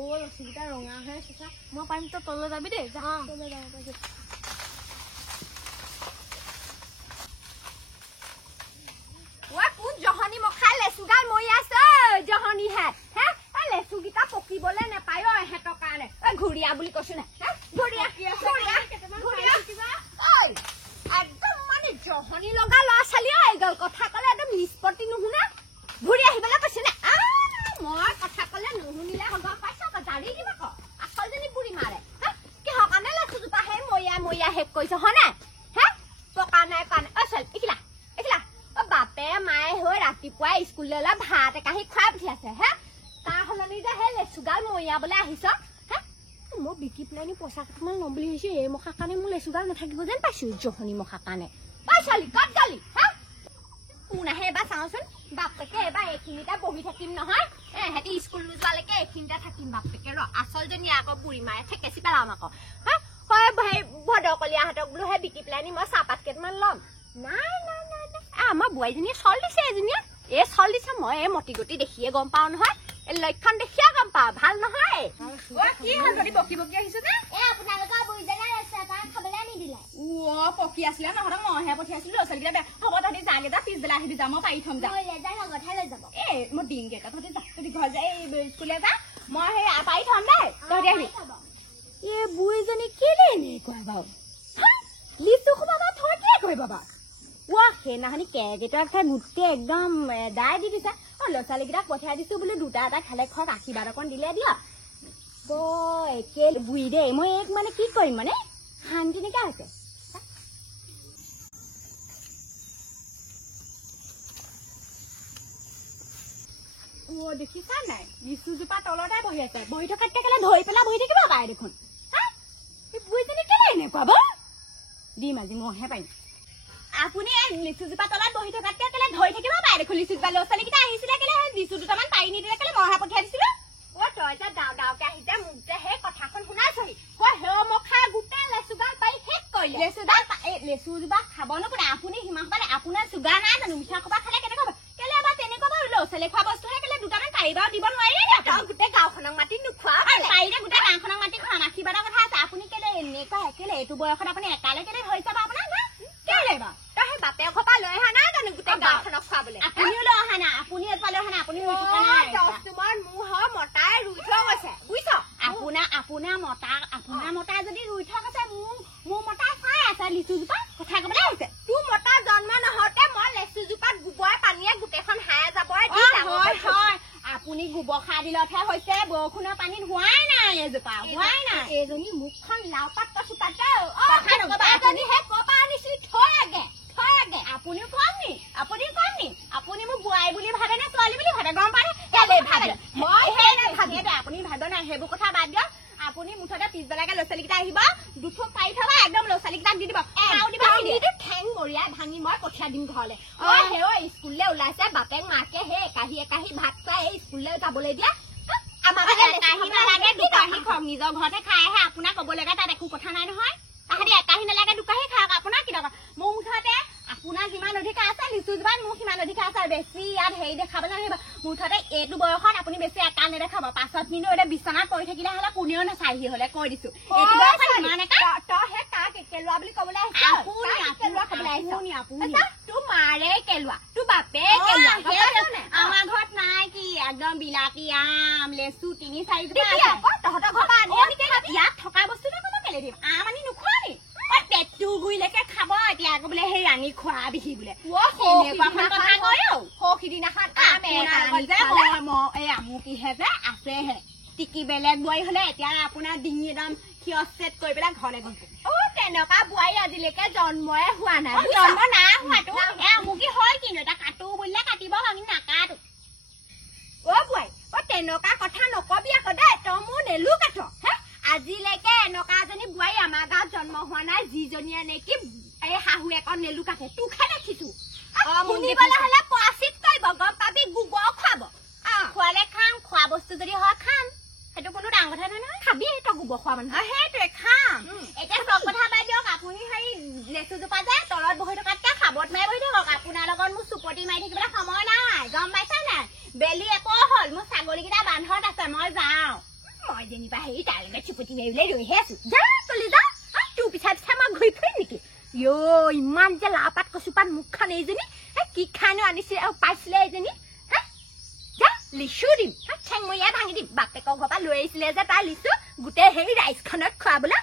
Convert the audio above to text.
ও ৰচিটা ৰঙা হৈ আছে মই পাৰিম তো তললৈ যাবি দেই যা তললৈ যাব পাৰিছো ওই কোন জহনি মখা লেচুগাল মৰি আছে জহনি হে হে লেচুগিটা পকিবলে নেপায় এহেতৰ কাৰণে ঘূৰিয়া বুলি কৈছো না ঘূৰিয়া ঐ একদম মানে জহনি লগা ল'ৰা ছোৱালী এইগাল কথা ক'লে একদম নিষ্পত্তি নুশুনে ঘূৰি আহিবলৈ কৈছে না মই কথা ক'লে নুশুনিলে হ'ব পাইছ জাৰি দিব ক আচলজনী বুঢ়ী মাৰে কিহৰ কাৰণে লেচুজোপা সেই মৰিয়া শেষ কৰিছ হয়নে হে পকা নাই কাৰণে চল এইখিলা বাপে মায়ে হৈ ৰাতিপুৱাই স্কুললৈ ভাত একাহি খুৱাই পঠিয়াইছে হে তাৰ সলনি যে সেই লেচুগাল মৰিয়াবলৈ আহিছ হে মই বিকি পেলাই পইচা কেইটামান ল'ম বুলি ভাবিছো এই মখাৰ কাৰণে মোৰ লেচুগাল নাথাকিব যেন পাইছো জহনি মখাৰ কাৰণে ছোৱালী ক'ত গালি হা কোন আহে এবাৰ চাওঁচোন বাপেকে এবাৰ এইখিনিতে বহি থাকিম নহয় এহেঁতি স্কুল নোযোৱালৈকে এইখিনিতে থাকিম বাপেকে ৰ আচলজনী আকৌ বুঢ়ী মায়ে ঠেকেচি পেলাম আকৌ হা হয় সেই ভদকলীয়াহঁতক বোলো সেই বিকি পেলাই মই চাহপাত কেইটামান ল'ম নাই আমাৰ বোৱাৰীজনীয়ে চল দিছে এজনীয়ে এই চল দিছে মই এই মতি গতি দেখিয়ে গম পাওঁ নহয় এই লক্ষণ দেখিয়ে গম পাওঁ ভাল নহয় কি হ'ল যদি বকি আহিছো যে আপোনালোকৰ বুঢ়ীজনী আছে তাৰ খাবলৈ নিদিলে পকি আছিলে নহ'লে মইহে পঠিয়াইছিলো ল'ৰা ছোৱালীকেইটা বেয়া হ'ব তহঁতি যাগে যা পিছবেলা আহিবি যা মই পাৰি থম যা লগতহে লৈ যাব মই দিমগে তহঁতি যা তহঁতি ঘৰ যা এই স্কুললৈ যা মই সেই পাৰি থম দেই তহঁতি আহিবি এই বুঢ়ীজনী কেলে এনেকুৱা বাৰু লিচু সোপা থৈ কি কৰিব বাৰু সেইদিনাখনি কেকেইটাক খাই গোটেই একদম দাই দি দিছে ল'ৰা ছোৱালীকেইটাক পঠিয়াই দিছো বোলো দুটা এটা খালে খক আশীৰ্বাদ অকণ দিলে দিয় একে বুঢ়ী দেই মই এক মানে কি কৰিম মানে শান্তি নাইকিয়া হৈছে দেখিছা নাই লিচুজোপা তলতে বহি আছে বহি থকাতকে কেলে ধৰি পেলাই বহি থাকিব পাৰে দেখোন বুঢ়ীজনী কেলে এনেকুৱা বাৰু দিম আজি মইহে পাৰিম আপুনি লিচুজোপা তলত বহি থকাতকে কেলে ধৰি থাকিব পাৰে দেখোন লিচুজোপা ল'ৰা ছোৱালীকেইটা আহিছিলে কেলে লিচু দুটামান পাৰি নিদিলে কেলে মইহে পঠিয়াই দিছিলো তই যে ডাউকে আহিছে মোক যে সেই কথাখন শুনাইছহি মখা গোটেই লেচুগাল পাৰি শেষ কৰিলে লেচুজোপা খাব নোপোনে আপুনি সিমান পালে আপোনাৰ চুগাৰ নাই জানো মিঠা খোপা খালে কেনেকুৱা হ'ব কেলে এবাৰ তেনেকুৱা বাৰু ল'ৰা ছোৱালী খোৱা বস্তুহে কেলে দুটামান পাৰিবাও দিব নোৱাৰিলে গোটেই গাঁওখনক মাতি নোখোৱা পাৰিলে গোটেই গাঁওখনক মাতি খোৱা আশীৰ্বাদৰ কথা আছে আপুনি কেলে এনেকুৱা কেলে এইটো বয়সত আপুনি একালে কেলে ধৰিছে বা আপোনাৰ কেলে বাৰু তই সেই বাপেৰ ঘৰ পৰা লৈ অহা নাই জানো গোটেই গাঁওখনক খোৱাবলৈ আপুনিও লৈ অহা নাই আপুনি এফালে লৈ অহা নাই আপুনি মোৰ মতাই ৰুই থোৱা গৈছে বুজিছ আপোনাৰ মতা যদি ৰুই থোৱা গৈছে মোৰ মতা চাই আছে লিচুজোপা কথা ক'বলৈ আহিছে তোৰ মতা জন্ম নহওঁতে মই লেচুজোপাত গোবৰ পানীয়ে গোটেইখন হায়ে যাব আপুনি গোবৰ সাৰ দিলতহে হৈছে বৰষুণৰ পানীত হোৱাই নাই এজোপা হোৱাই নাই এইজনী মুখখন লাও পাত চোপাতে আপুনিও কম নি আপুনি মোক বোৱাৰী বুলি ভাবে নে ছোৱালী বুলি ভাবে গম পায় আপুনি ভাবে নাই সেইবোৰ কথা বাদ দিয়ক আপুনি মুঠতে পিছবেলাকে ল'ৰা ছোৱালীকেইটা আহিব দুঠোক পাৰি থবা একদম ল'ৰা ছোৱালীকেইটাক দি দিব ঠেং মৰিয়াই ভাঙি মই পঠিয়াই দিম ঘৰলৈ স্কুললৈ ওলাইছে বাপেক মাকে সেই একাহি ভাত খুৱাই এই স্কুললৈ যাবলৈ দিয়া নিজৰ ঘৰতে খাই আহে আপোনাক ক'ব লগা তাত একো কথা নাই নহয় তাহাঁতি একাহি নালাগে দুকাহি খাওক আপোনাৰ কি দৰকাৰ মোৰ মুঠতে আপোনাৰ যিমান অধিকাৰ আছে লিচুজোপাত মোৰ সিমান অধিকাৰ আছে বেছি ইয়াত হেৰি দেখাবলৈ নাহিব মুঠতে এইটো বয়সত আপুনি বেছি একাল নেদেখাব পাছত কিন্তু এতিয়া বিচনাত পৰি থাকিলে হ'লে কোনেও নাচাইহি হ'লে কৈ দিছো কেলুৱা বুলি ক'বলৈ তোৰ মাৰে কেলুৱা তোৰ বাপে আমাৰ ঘৰত নাই কি একদম বিলাতী আম লেচু 3-4 তহঁতৰ ঘৰ ইয়াত থকা বস্তু কেলে দিম আম আনি নোখোৱা নি পেটটো গুৰিলৈকে খাব এতিয়া আকৌ বোলে সেই ৰাণী খোৱাবিহি বোলে আমুকিহে যে আছেহে টিকি বেলেগ বোৱাৰী হলে এতিয়া আপোনাৰ ডিঙি একদম থিয়চেট কৰি পেলাই ঘৰলৈ গৈছে তেনেকুৱা বোৱাৰী আজিলৈকে জন্মই হোৱা নাই জন্ম নাই হোৱাটো আমুকি হয় কিন্তু এটা কাটো বুলিলে কাটিব আমি নাকাটো বোৱাৰী তেনেকুৱা কথা নকবি আকৌ দেই তই মোৰ নেলো কাঠ হে আজিলৈকে এনেকুৱা এজনী বোৱাৰী আমাৰ গাঁৱত জন্ম হোৱা নাই যিজনীয়ে নেকি এই শাহুৱেকৰ নেলু কাটে তোকহে দেখিছো শুনিবলৈ হলে পৰাচিত কৰিব গম পাবি গোবৰ খুৱাব খোৱালে খাম খোৱা বস্তু যদি হয় খাম সেইটো কোনো ডাঙৰ কথা নহয় নহয় খাবি তই গোবৰ খোৱা মানুহ সেইটোৱে খাম এতিয়া চব কথা বাদ দিয়ক আপুনি সেই লেচুজোপা যে তলত বহি থকাতকে খাবত মাৰি বহি থাকক আপোনাৰ লগত মোৰ চুপতি মাৰি থাকিবলৈ সময় নাই গম পাইছা নাই বেলি একো হ'ল মোৰ ছাগলীকেইটা বান্ধত আছে মই যাওঁ মই যেনিবা হেৰি তাৰ লগত চুপতি মাৰিবলৈ ৰৈহে আছো যা তলি যা তোৰ পিছা পিছা মই ঘূৰি ফুৰিম নেকি ইমান যে লাপাত কচুপাত মুখখন এইজনী কি খানো আনিছিলে আৰু পাইছিলে এইজনী যা লিচু দিম ঠেং মই ইয়াত ভাঙি দিম বাপেকৰ ঘৰৰ পৰা লৈ আহিছিলে যে তাৰ লিচু গোটেই হেৰি ৰাইজখনত খুৱাবলৈ